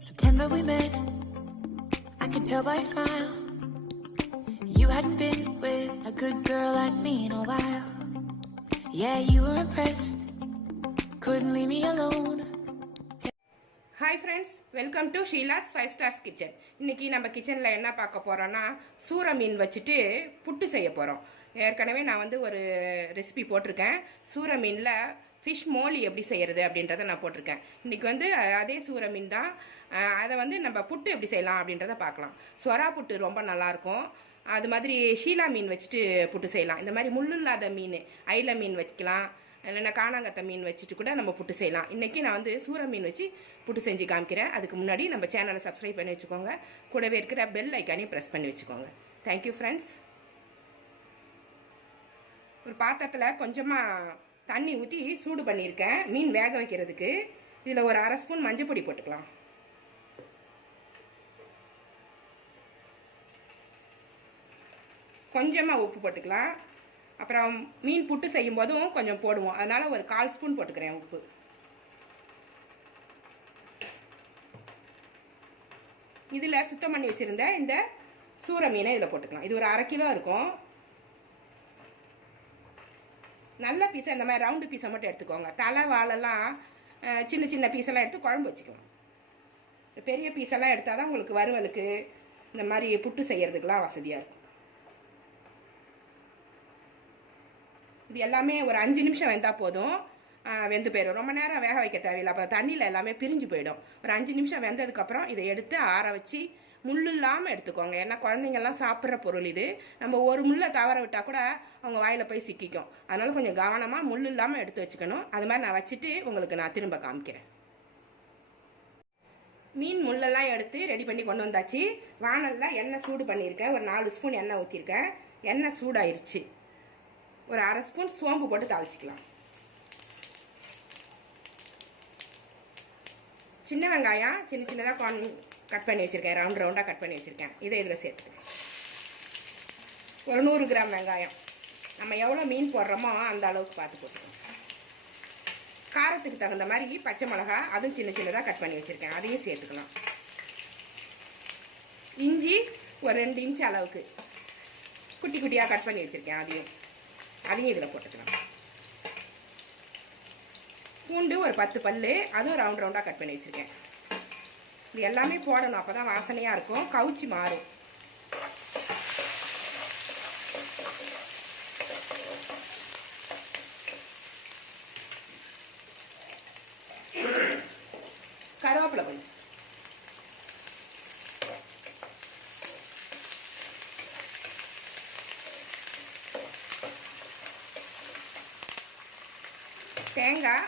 September we met. I could tell by your smile. You hadn't been with a good girl like me in a while. Yeah, you were impressed. Couldn't leave me alone. Hi friends welcome to Sheela's five stars kitchen இன்றைக்கி நம்ம கிச்சனில் என்ன பார்க்க போகிறோன்னா சூற மீன் வச்சுட்டு புட்டு செய்ய போகிறோம் ஏற்கனவே நான் வந்து ஒரு ரெசிபி போட்டிருக்கேன் சூற மீனில் ஃபிஷ் மோலி எப்படி செய்கிறது அப்படின்றத நான் போட்டிருக்கேன். இன்றைக்கி வந்து அதே சூர மீன் தான். அதை வந்து நம்ம புட்டு எப்படி செய்யலாம் அப்படின்றத பார்க்கலாம். சொரா புட்டு ரொம்ப நல்லாயிருக்கும். அது மாதிரி ஷீலா மீன் வச்சுட்டு புட்டு செய்யலாம். இந்த மாதிரி முள் இல்லாத மீன் ஐல மீன் வைக்கலாம். இல்லைன்னா காணாங்கத்தை மீன் வச்சுட்டு கூட நம்ம புட்டு செய்யலாம். இன்றைக்கி நான் வந்து சூர மீன் வச்சு புட்டு செஞ்சு காமிக்கிறேன். அதுக்கு முன்னாடி நம்ம சேனலை சப்ஸ்கிரைப் பண்ணி வச்சுக்கோங்க. கூடவே இருக்கிற பெல் ஐக்கானையும் ப்ரெஸ் பண்ணி வச்சுக்கோங்க. தேங்க்யூ ஃப்ரெண்ட்ஸ் ஒரு பாத்திரத்தில் கொஞ்சமாக தண்ணி ஊற்றி சூடு பண்ணியிருக்கேன். மீன் வேக வைக்கிறதுக்கு. இதில் ஒரு அரை ஸ்பூன் மஞ்சள் பொடி போட்டுக்கலாம். கொஞ்சமாக உப்பு போட்டுக்கலாம். அப்புறம் மீன் புட்டு செய்யும் போதும் கொஞ்சம் போடுவோம். அதனால் ஒரு கால் ஸ்பூன் போட்டுக்கிறேன் உப்பு. இதில் சுத்தம் பண்ணி வச்சுருந்த இந்த சூற மீனை இதில் போட்டுக்கலாம். இது ஒரு அரை கிலோ இருக்கும். நல்ல பீஸை இந்த மாதிரி ரவுண்டு பீஸை மட்டும் எடுத்துக்கோங்க. தலை வாழெல்லாம் சின்ன சின்ன பீஸெல்லாம் எடுத்து குழம்பு வச்சுக்கலாம். பெரிய பீஸெல்லாம் எடுத்தால் தான் உங்களுக்கு வறுவலுக்கு இந்த மாதிரி புட்டு செய்கிறதுக்கெலாம் வசதியாக இருக்கும். இது எல்லாமே ஒரு அஞ்சு நிமிஷம் வெந்தால் போதும். வெந்து போயிடும். ரொம்ப நேரம் வேக வைக்க தேவையில்லை. அப்புறம் தண்ணியில் எல்லாமே பிரிஞ்சு போயிடும். ஒரு அஞ்சு நிமிஷம் வெந்ததுக்கப்புறம் இதை எடுத்து ஆற வச்சு முள் இல்லாமல் எடுத்துக்கோங்க. ஏன்னா குழந்தைங்கள்லாம் சாப்பிட்ற பொருள் இது. நம்ம ஒரு முள்ளை தவற விட்டால் கூட அவங்க வாயில் போய் சிக்கிக்கும். அதனால் கொஞ்சம் கவனமாக முள் இல்லாமல் எடுத்து வச்சுக்கணும். அது மாதிரி நான் வச்சுட்டு உங்களுக்கு நான் திரும்ப காமிக்கிறேன். மீன் முள்ளெல்லாம் எடுத்து ரெடி பண்ணி கொண்டு வந்தாச்சு. வானலில் எண்ணெய் சூடு பண்ணியிருக்கேன். ஒரு நாலு ஸ்பூன் எண்ணெய் ஊற்றிருக்கேன் எண்ணெய் சூடாயிருச்சு. ஒரு அரை ஸ்பூன் சோம்பு போட்டு தாளிச்சிக்கலாம். சின்ன வெங்காயம் சின்ன சின்னதாக கட் பண்ணி வச்சுருக்கேன். ரவுண்ட் ரவுண்டாக கட் பண்ணி வச்சுருக்கேன். இதை இதில் சேர்த்து. ஒரு நூறு கிராம் வெங்காயம். நம்ம எவ்வளோ மீன் போடுறோமோ அந்த அளவுக்கு பார்த்து போட்டுக்கோம் காரத்துக்கு தகுந்த மாதிரி பச்சை மிளகா அதுவும் சின்ன சின்னதாக கட் பண்ணி வச்சுருக்கேன். அதையும் சேர்த்துக்கலாம். இஞ்சி ஒரு ரெண்டு இன்ச்சு அளவுக்கு. குட்டி குட்டியாக கட் பண்ணி வச்சுருக்கேன் அதையும். அதையும் இதில் போட்டுக்கலாம். பூண்டு ஒரு பத்து பல்லு அதுவும் ரவுண்ட் ரவுண்டாக கட் பண்ணி வச்சுருக்கேன். இது எல்லாமே போடணும். அப்போ தான் வாசனையாக இருக்கும். கவுச்சி மாறும். கருவேப்பிலை கொஞ்சம். தேங்காய்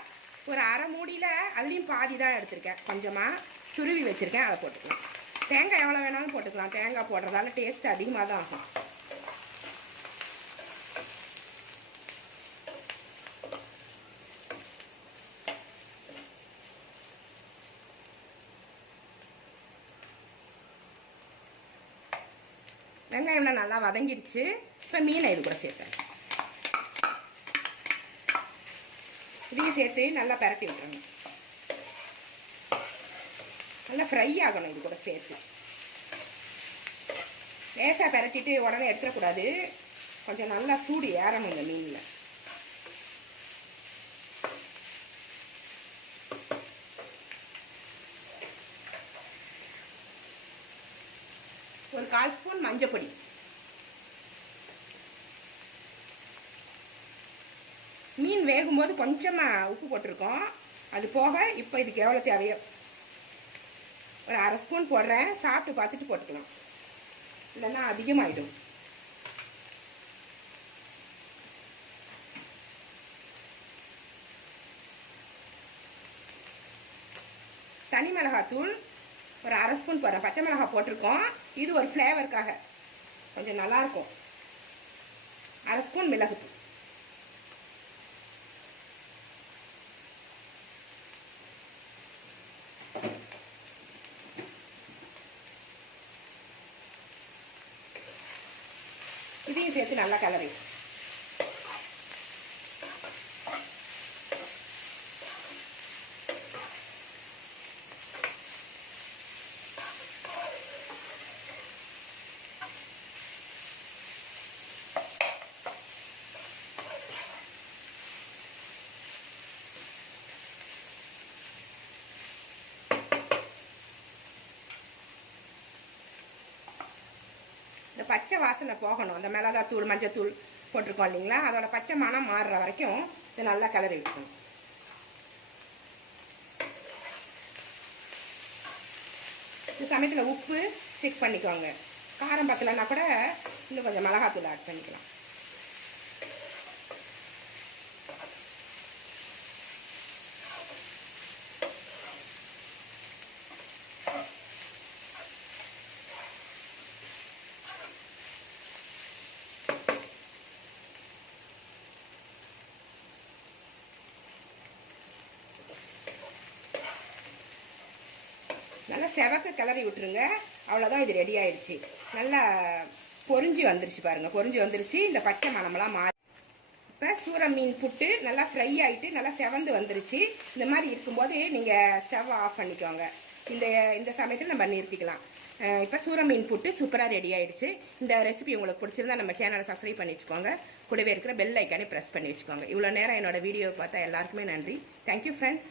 ஒரு அரை மூடியில் அதுலேயும் பாதி தான் எடுத்திருக்கேன். கொஞ்சமாக துருவி வச்சுருக்கேன் அதை போட்டுக்கலாம். தேங்காய் எவ்வளோ வேணாலும் போட்டுக்கலாம். தேங்காய் போடுறதால டேஸ்ட் அதிகமாக தான் ஆகும். வெங்காயம்லாம் நல்லா வதங்கிடுச்சு. இப்போ மீனை இது கூட சேர்த்தேன் இதையும் சேர்த்து நல்லா பரட்டி விட்டுறணும். நல்லா ஃப்ரை ஆகணும் இது கூட சேர்த்து. லேசாக பரட்டிட்டு உடனே எடுத்துடக்கூடாது. கொஞ்சம் நல்லா சூடு ஏறணும் இந்த மீனில். ஒரு கால் ஸ்பூன் மஞ்சப்பொடி மீன் வேகும்போது கொஞ்சமாக உப்பு போட்டிருக்கோம். அது போக இப்போ இதுக்கு எவ்வளோ தேவையோ ஒரு அரை ஸ்பூன் போடுறேன். சாப்பிட்டு பார்த்துட்டு போட்டுக்கலாம். இல்லைன்னா அதிகமாகிடும் தனி மிளகாத்தூள் ஒரு அரை ஸ்பூன் போடுறேன். பச்சை மிளகாய் போட்டிருக்கோம். இது ஒரு ஃப்ளேவருக்காக கொஞ்சம் நல்லாயிருக்கும். அரை ஸ்பூன் மிளகுத்தூள். இதையும் சேர்த்து நல்லா கலரி பச்சை வாசனை போகணும். அந்த மிளகாத்தூள் மஞ்சத்தூள் போட்டிருக்கோம் இல்லைங்களா? அதோட பச்சை மணம் மாறுற வரைக்கும் இது நல்லா கிளறி விட்டுக்கணும். இந்த சமயத்தில் உப்பு செக் பண்ணிக்கோங்க. காரம் பத்தலைன்னா கூட இன்னும் கொஞ்சம் மிளகாத்தூள் ஆட் பண்ணிக்கலாம். நல்லா செவக்க கிளறி விட்டுருங்க. அவ்வளோதான் இது ரெடி ஆயிடுச்சு. நல்லா பொரிஞ்சு வந்துருச்சு பாருங்கள் பொரிஞ்சு வந்துருச்சு. இந்த பச்சை மணமெல்லாம் மாறி இப்போ சூர மீன் புட்டு நல்லா ஃப்ரை ஆகிட்டு நல்லா செவந்து வந்துருச்சு. இந்த மாதிரி இருக்கும்போது நீங்கள் ஸ்டவ் ஆஃப் பண்ணிக்கோங்க. இந்த இந்த சமயத்தில் நம்ம நிறுத்திக்கலாம். இப்போ சூர மீன் புட்டு சூப்பராக ரெடி ஆகிடுச்சு இந்த ரெசிபி உங்களுக்கு பிடிச்சிருந்தா நம்ம சேனலை சப்ஸ்கிரைப் பண்ணி வச்சுக்கோங்க. கூடவே இருக்கிற பெல் ஐக்கானே ப்ரெஸ் பண்ணி வச்சுக்கோங்க. இவ்வளோ நேரம் என்னோட வீடியோ பார்த்தா எல்லாருக்குமே நன்றி. Thank you friends